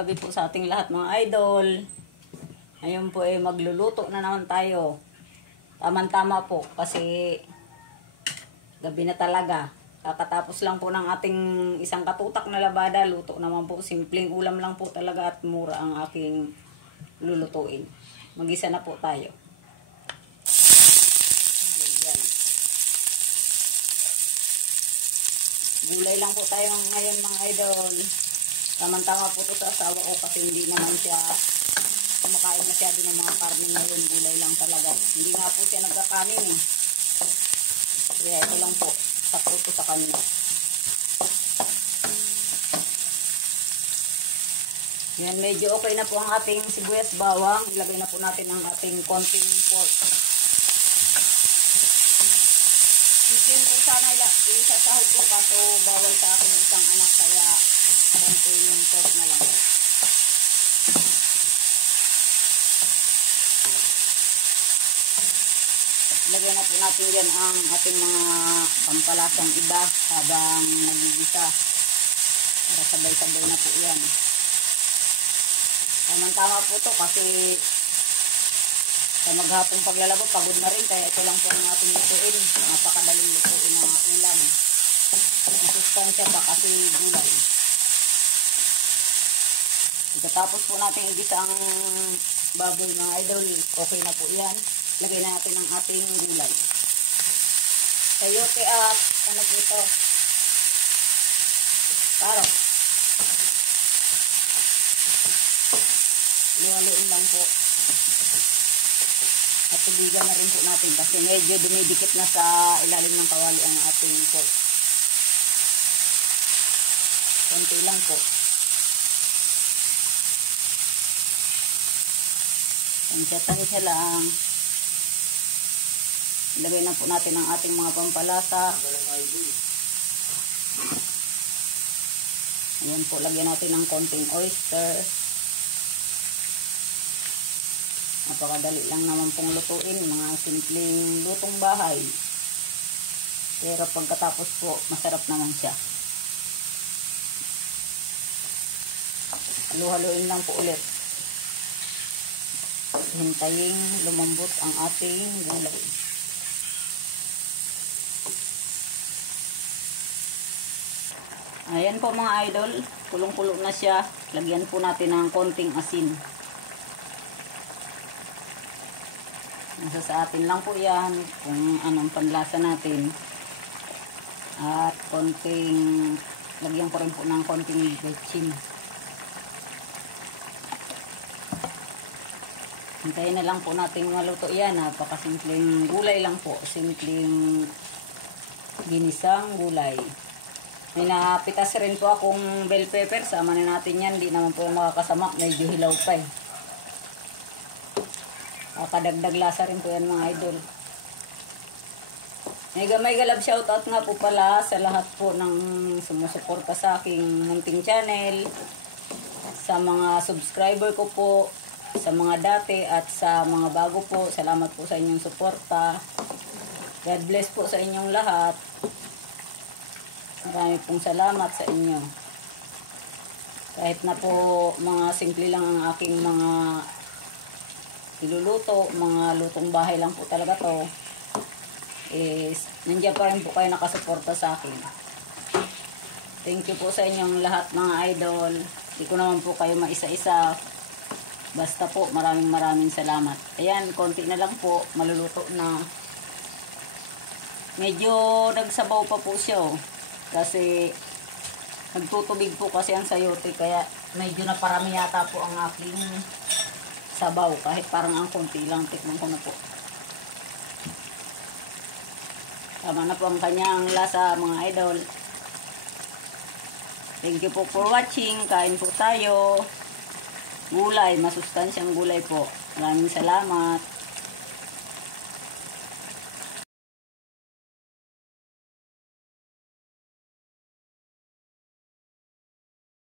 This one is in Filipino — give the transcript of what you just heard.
gabi po sa ating lahat mga idol. Ngayon po magluluto na naman tayo. Tama-tama po kasi gabi na talaga. Kakatapos lang po ng ating isang katutak na labada. Luto naman po. Simpleng ulam lang po talaga at mura ang aking lulutuin. Mag-isa na po tayo. Gulay lang po tayo ngayon mga idol. Tama-tama po ito sa asawa ko kasi hindi naman siya kumakain masyado ng mga karne ngayon. Gulay lang talaga. Hindi nga po siya nagkakanin eh. Kaya ito lang po. Sakto po sa kanya. Yan, medyo okay na po ang ating sibuyas bawang. Ilagay na po natin ang ating konting pork. Chicken po sana isasahog ko kaso bawal sa aking isang anak kaya konting pork na lang. Lagyan na po natin dyan ang ating mga pampalasang iba habang nagigisa. Para sabay-sabay na po yan. Tamang-tama po ito kasi sa maghapong paglalabo pagod na rin kaya ito lang po ang ating lutuin. Napakadaling lutuin ng ulam. Masustansya pa kasi gulay. Pagkatapos po natin igisa ang baboy mga idol, okay na po yan. Lagay na natin ang ating gulay. Sayote at ano po ito? Carrot. Luhaluin lang po. At tubigan na rin po natin kasi medyo dumidikit na sa ilalim ng kawali ang ating pork. Konti lang po. Tansya-tansya lang. Ilagay na po natin ang ating mga pampalasa. Ayan po, lagyan natin ng konting oyster. Napakadali lang naman pong lutuin, mga simpleng lutong bahay. Pero pagkatapos po, masarap naman siya. Halu-haluin lang po ulit. Hintayin lumambot ang ating gulay. Ayan po mga idol, kulong-kulo na siya. Lagyan po natin ng konting asin. Nasa sa atin lang po yan kung anong panlasa natin. At konting, lagyan ko rin po ng konting bechin. Hintayin na lang po natin maluto yan. Napakasimpleng gulay lang po. Simpleng ginisang gulay. May napitas rin po akong bell pepper. Sama na natin yan. Hindi naman po makakasama. Medyo hilaw pa eh. Kadagdag lasa rin po yan mga idol. May galab shoutout nga po pala sa lahat po ng sumusuporta sa aking munting channel. Sa mga subscriber ko po. Sa mga dati at sa mga bago po. Salamat po sa inyong suporta. God bless po sa inyong lahat. Marami pong salamat sa inyo. Kahit na po mga simple lang ang aking mga iluluto, mga lutong bahay lang po talaga to, is nandiyan pa rin po kayo nakasuporta sa akin. Thank you po sa inyong lahat mga idol. Hindi ko naman po kayo maisa-isa. Basta po maraming salamat. Ayan, konti na lang po, maluluto na. Medyo nagsabaw pa po siya oh. Kasi nagtutubig po kasi ang sayote kaya medyo naparami yata po ang aking sabaw kahit parang ang konti lang. Tikman ko na po. Tama na po ang kanyang lasa mga idol. Thank you po for watching. Kain po tayo. Gulay, masustansyang gulay po. Maraming salamat.